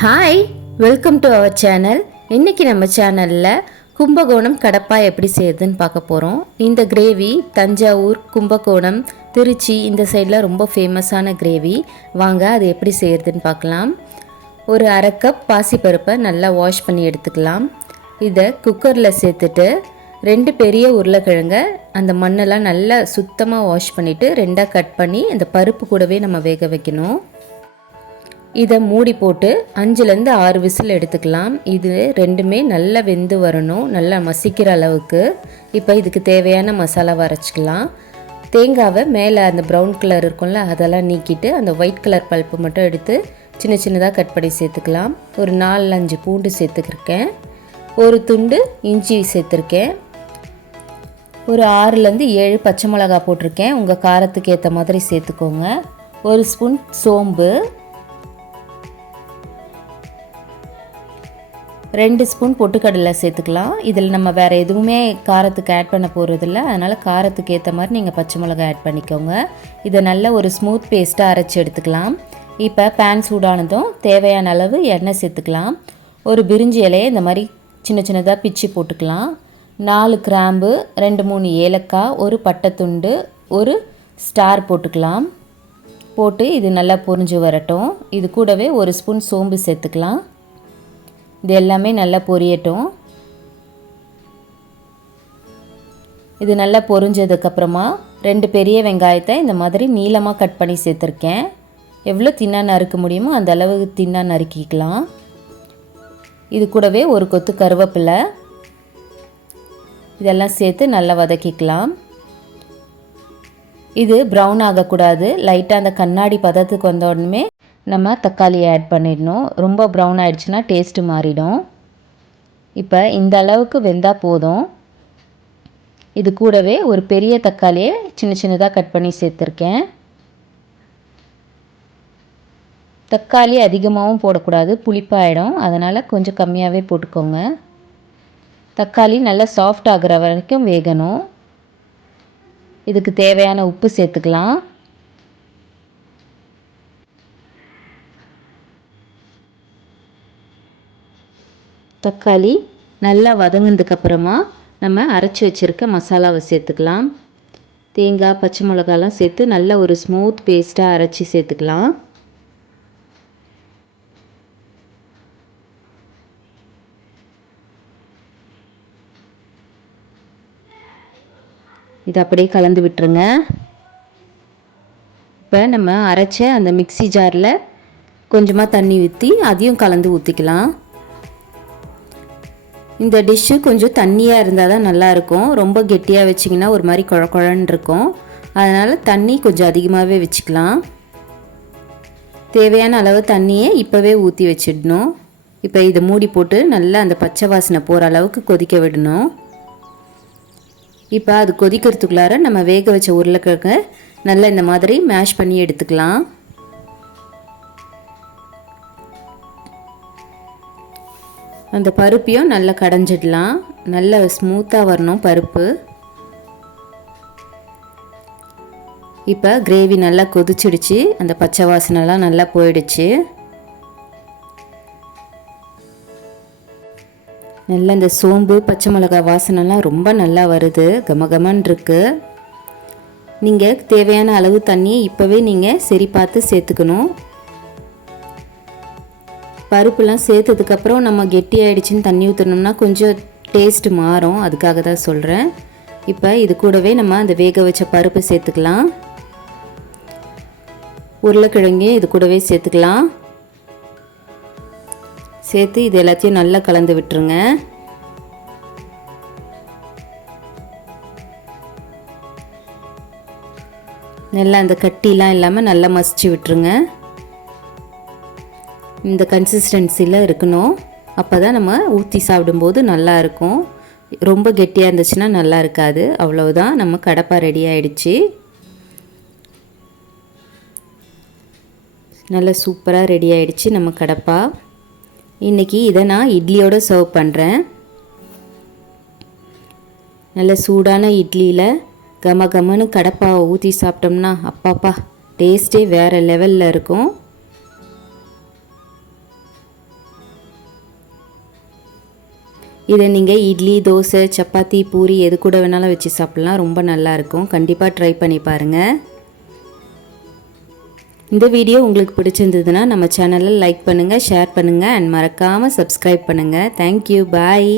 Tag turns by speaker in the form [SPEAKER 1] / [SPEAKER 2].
[SPEAKER 1] Hi welcome to our channel இன்றைக்கி நம்ம சேனலில் கும்பகோணம் கடப்பா எப்படி செய்யுதுன்னு பார்க்க போகிறோம் இந்த கிரேவி தஞ்சாவூர் கும்பகோணம் திருச்சி இந்த சைடில் ரொம்ப ஃபேமஸான கிரேவி வாங்க அது எப்படி செய்யறதுன்னு பார்க்கலாம். ஒரு அரை கப் பாசிப்பருப்பை நல்லா வாஷ் பண்ணி எடுத்துக்கலாம். இதை குக்கரில் சேர்த்துட்டு ரெண்டு பெரிய உருளைக்கிழங்க அந்த மண்ணெல்லாம் நல்லா சுத்தமாக வாஷ் பண்ணிவிட்டு ரெண்டாக கட் பண்ணி அந்த பருப்பு கூடவே நம்ம வேக வைக்கணும். இதை மூடி போட்டு அஞ்சுலேருந்து ஆறு விசில் எடுத்துக்கலாம். இது ரெண்டுமே நல்லா வெந்து வரணும். நல்லா மசிக்கிற அளவுக்கு. இப்போ இதுக்கு தேவையான மசாலாவை அரைச்சிக்கலாம். தேங்காவை மேலே அந்த ப்ரௌன் கலர் இருக்கும்ல அதெல்லாம் நீக்கிட்டு அந்த ஒயிட் கலர் பல்ப்பு மட்டும் எடுத்து சின்ன சின்னதாக கட் பண்ணி சேர்த்துக்கலாம். ஒரு நாலு அஞ்சு பூண்டு சேர்த்துக்கிருக்கேன். ஒரு துண்டு இஞ்சி சேர்த்துருக்கேன். ஒரு ஆறுலேருந்து ஏழு பச்சை மிளகா போட்டிருக்கேன். உங்கள் காரத்துக்கு ஏற்ற மாதிரி சேர்த்துக்கோங்க. ஒரு ஸ்பூன் சோம்பு. ரெண்டு ஸ்பூன் பொட்டுக்கடலை சேர்த்துக்கலாம். இதில் நம்ம வேறு எதுவுமே காரத்துக்கு ஆட் பண்ண போகிறதில்ல அதனால் காரத்துக்கு ஏற்ற மாதிரி நீங்கள் பச்சை மிளகா ஆட் பண்ணிக்கோங்க. இதை நல்ல ஒரு ஸ்மூத் பேஸ்ட்டாக அரைச்சி எடுத்துக்கலாம். இப்போ பேன் சூடானதும் தேவையான அளவு எண்ணெய் சேர்த்துக்கலாம். ஒரு பிரிஞ்சி இலையை இந்த மாதிரி சின்ன சின்னதாக பிச்சு போட்டுக்கலாம். நாலு கிராம்பு ரெண்டு மூணு ஏலக்காய் ஒரு பட்டைத்துண்டு ஒரு ஸ்டார் போட்டுக்கலாம். போட்டு இது நல்லா பொரிஞ்சு வரட்டும். இது கூடவே ஒரு ஸ்பூன் சோம்பு சேர்த்துக்கலாம். இது எல்லாமே நல்லா பொரியட்டும். இது நல்லா பொரிஞ்சதுக்கப்புறமா ரெண்டு பெரிய வெங்காயத்தை இந்த மாதிரி நீளமாக கட் பண்ணி சேர்த்துருக்கேன். எவ்வளோ தின்னா நறுக்க முடியுமோ அந்த அளவுக்கு தின்னா நறுக்கிக்கலாம். இது கூடவே ஒரு கொத்து கருவேப்பிலை. இதெல்லாம் சேர்த்து நல்லா வதக்கிக்கலாம். இது ப்ரௌன் ஆகக்கூடாது. லைட்டாக அந்த கண்ணாடி பதத்துக்கு வந்த உடனே நம்ம தக்காளி ஆட் பண்ணிடணும். ரொம்ப ப்ரௌன் ஆகிடுச்சுன்னா டேஸ்ட்டு மாறிடும். இப்போ இந்த அளவுக்கு வெந்தால் போதும். இது கூடவே ஒரு பெரிய தக்காளியை சின்ன சின்னதாக கட் பண்ணி சேர்த்துருக்கேன். தக்காளி அதிகமாகவும் போடக்கூடாது. புளிப்பாயிடும். அதனால் கொஞ்சம் கம்மியாகவே போட்டுக்கோங்க. தக்காளி நல்லா சாஃப்ட் ஆகிற வரைக்கும் வேகணும். இதுக்கு தேவையான உப்பு சேர்த்துக்கலாம். தக்காளி நல்லா வதங்கினதுக்கப்புறமா நம்ம அரைச்சி வச்சுருக்க மசாலாவை சேர்த்துக்கலாம். தேங்காய் பச்சை மிளகாலாம் சேர்த்து நல்ல ஒரு ஸ்மூத் பேஸ்ட்டாக அரைச்சி சேர்த்துக்கலாம். இதை அப்படியே கலந்து விட்டுருங்க. இப்போ நம்ம அரைச்ச அந்த மிக்சி ஜாரில் கொஞ்சமாக தண்ணி ஊற்றி அதையும் கலந்து ஊற்றிக்கலாம். இந்த டிஷ்ஷு கொஞ்சம் தண்ணியாக இருந்தால் தான் நல்லாயிருக்கும். ரொம்ப கெட்டியாக வச்சிங்கன்னா ஒரு மாதிரி குழ குழன்னு இருக்கும். அதனால் தண்ணி கொஞ்சம் அதிகமாகவே வச்சுக்கலாம். தேவையான அளவு தண்ணியை இப்போவே ஊற்றி வச்சிடணும். இப்போ இதை மூடி போட்டு நல்லா அந்த பச்சை வாசனை போகிற அளவுக்கு கொதிக்க விடணும். இப்போ அது கொதிக்கிறதுக்குள்ளார நம்ம வேக வச்ச உருளைக்கிழங்க நல்லா இந்த மாதிரி மேஷ் பண்ணி எடுத்துக்கலாம். அந்த பருப்பையும் நல்லா கடைஞ்சிடலாம். நல்ல ஸ்மூத்தாக வரணும் பருப்பு. இப்போ கிரேவி நல்லா கொதிச்சிடுச்சு. அந்த பச்சை வாசனைலாம் நல்லா போயிடுச்சு. நல்லா இந்த சோம்பு பச்சை மிளகா வாசனைலாம் ரொம்ப நல்லா வருது. கமகமன் இருக்கு. நீங்கள் தேவையான அளவு தண்ணியை இப்போவே நீங்கள் சரி பார்த்து சேர்த்துக்கணும். பருப்புலாம் சேர்த்ததுக்கப்புறம் நம்ம கெட்டியாயிடுச்சின்னு தண்ணி ஊற்றணும்னா கொஞ்சம் டேஸ்ட் மாறும். அதுக்காக தான் சொல்கிறேன் இப்போ இது கூடவே நம்ம அந்த வேக வச்ச பருப்பு சேர்த்துக்கலாம். உருளைக்கிழங்கு இது கூடவே சேர்த்துக்கலாம். சேர்த்து இது எல்லாத்தையும் நல்லா கலந்து விட்டுருங்க. நல்லா அந்த கட்டிலாம் இல்லாமல் நல்லா மசிச்சு விட்டுருங்க. இந்த கன்சிஸ்டன்சியில் இருக்கணும். அப்போ தான் நம்ம ஊற்றி சாப்பிடும்போது நல்லாயிருக்கும் ரொம்ப கெட்டியாக இருந்துச்சுன்னா நல்லா இருக்காது. அவ்வளவுதான். நம்ம கடப்பா ரெடி ஆகிடுச்சு நல்லா சூப்பராக ரெடி ஆகிடுச்சு நம்ம கடப்பா. இன்றைக்கி இதை நான் இட்லியோடு சர்வ் பண்ணுறேன் நல்ல சூடான இட்லியில் கம கமன்னு கடப்பாவை ஊற்றி சாப்பிட்டோம்னா அப்பாப்பா டேஸ்ட்டே வேறு லெவலில் இருக்கும். இதை நீங்கள் இட்லி தோசை சப்பாத்தி பூரி எது கூட வேணாலும் வச்சு சாப்பிட்லாம். ரொம்ப நல்லாயிருக்கும் கண்டிப்பாக ட்ரை பண்ணி பாருங்கள் இந்த வீடியோ உங்களுக்கு பிடிச்சிருந்ததுன்னா நம்ம சேனலை லைக் பண்ணுங்கள் ஷேர் பண்ணுங்கள் அண்ட் மறக்காமல் சப்ஸ்கிரைப் பண்ணுங்கள் தேங்க்யூ பாய்